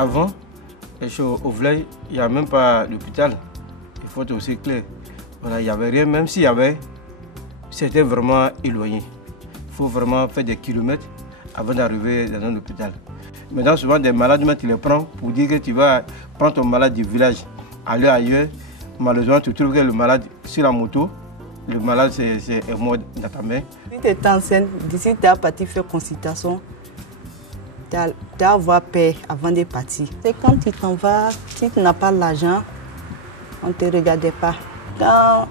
avant, au village, il n'y a même pas d'hôpital. Il faut être aussi clair. Voilà, il n'y avait rien, même s'il y avait, c'était vraiment éloigné. Il faut vraiment faire des kilomètres avant d'arriver dans un hôpital. Maintenant, souvent, des malades, tu les prends pour dire que tu vas prendre ton malade du village, aller ailleurs. Malheureusement, tu trouves que le malade sur la moto, le malade est mort dans ta main. Si tu es enceinte, d'ici tu es parti faire consultation, tu dois avoir peur avant de partir. C'est quand tu t'en vas, si tu n'as pas l'argent, on ne te regarde pas. Quand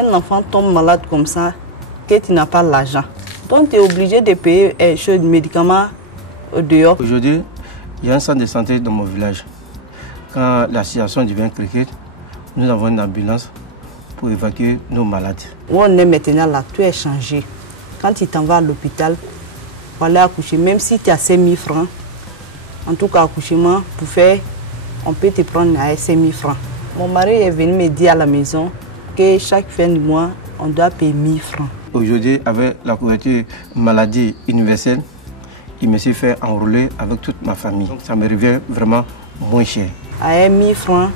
un enfant tombe malade comme ça, que tu n'as pas l'argent, donc tu es obligé de payer des médicaments au dehors. Aujourd'hui, il y a un centre de santé dans mon village. Quand la situation devient critique, nous avons une ambulance pour évacuer nos malades. Où on est maintenant là, tout est changé. Quand tu t'en vas à l'hôpital, pour aller accoucher, même si tu as 5 000 francs, en tout cas accouchement, pour faire, on peut te prendre à 5 000 francs. Mon mari est venu me dire à la maison que chaque fin de mois, on doit payer 1 000 francs. Aujourd'hui, avec la couverture maladie universelle, il me s'est fait enrôler avec toute ma famille. Donc ça me revient vraiment moins cher. À 1 000 francs,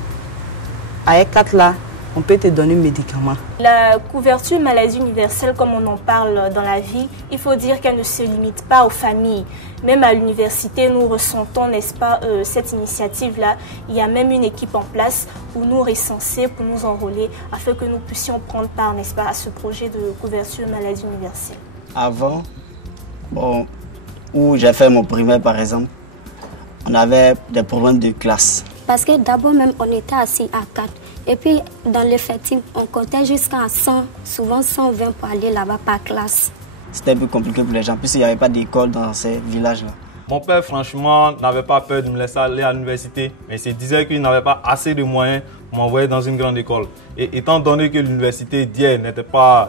à 4 là, on peut te donner des médicaments. La couverture maladie universelle, comme on en parle dans la vie, il faut dire qu'elle ne se limite pas aux familles. Même à l'université, nous ressentons, n'est-ce pas, cette initiative-là. Il y a même une équipe en place pour nous recenser, pour nous enrôler, afin que nous puissions prendre part, n'est-ce pas, à ce projet de couverture maladie universelle. Avant, où j'ai fait mon primaire par exemple, on avait des problèmes de classe. Parce que d'abord même, on était assis à 4. Et puis, dans l'effectif, on comptait jusqu'à 100, souvent 120 pour aller là-bas par classe. C'était un peu compliqué pour les gens, puisqu'il n'y avait pas d'école dans ces villages-là. Mon père, franchement, n'avait pas peur de me laisser aller à l'université, mais il se disait qu'il n'avait pas assez de moyens pour m'envoyer dans une grande école. Et étant donné que l'université d'hier n'était pas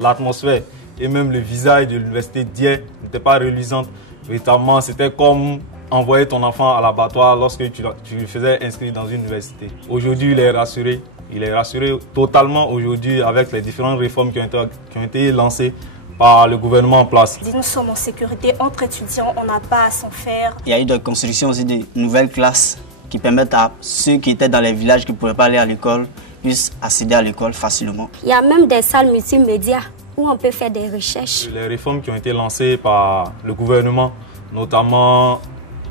l'atmosphère, et même le visage de l'université d'hier n'était pas reluisant, véritablement, c'était comme envoyer ton enfant à l'abattoir lorsque tu le faisais inscrire dans une université. Aujourd'hui, il est rassuré. Il est rassuré totalement aujourd'hui avec les différentes réformes qui ont été lancées par le gouvernement en place. Nous sommes en sécurité entre étudiants, on n'a pas à s'en faire. Il y a eu des constructions aussi de nouvelles classes qui permettent à ceux qui étaient dans les villages qui ne pouvaient pas aller à l'école puissent accéder à l'école facilement. Il y a même des salles multimédia où on peut faire des recherches. Les réformes qui ont été lancées par le gouvernement, notamment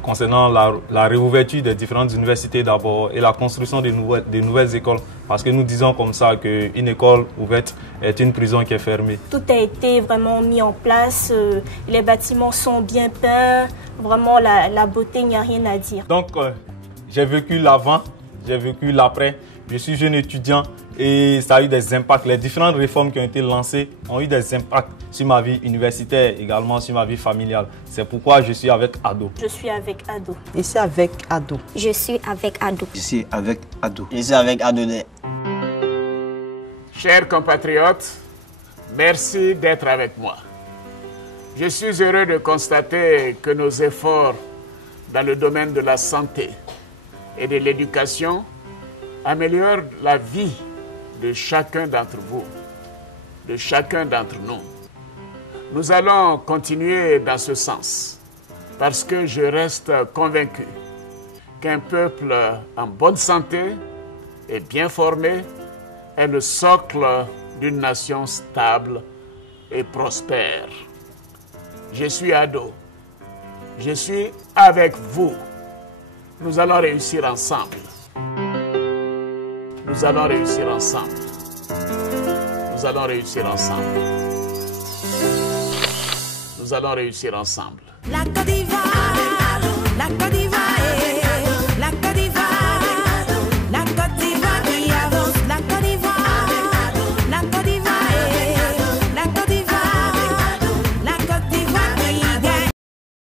concernant la réouverture des différentes universités d'abord et la construction des nouvelles écoles. Parce que nous disons comme ça qu'une école ouverte est une prison qui est fermée. Tout a été vraiment mis en place, les bâtiments sont bien peints, vraiment la beauté, il n'y a rien à dire. Donc j'ai vécu l'avant, j'ai vécu l'après, je suis jeune étudiant et ça a eu des impacts. Les différentes réformes qui ont été lancées ont eu des impacts sur ma vie universitaire, également sur ma vie familiale. C'est pourquoi je suis avec ADO. Je suis avec ADO. Je suis avec ADO. Je suis avec ADO. Je suis avec ADO. Je suis avec ADO. Chers compatriotes, merci d'être avec moi. Je suis heureux de constater que nos efforts dans le domaine de la santé et de l'éducation améliorent la vie de chacun d'entre vous, de chacun d'entre nous. Nous allons continuer dans ce sens parce que je reste convaincu qu'un peuple en bonne santé et bien formé est le socle d'une nation stable et prospère. Je suis ADO. Je suis avec vous. Nous allons réussir ensemble. Nous allons réussir ensemble. Nous allons réussir ensemble. Nous allons réussir ensemble. La Côte d'Ivoire, la Côte d'Ivoire.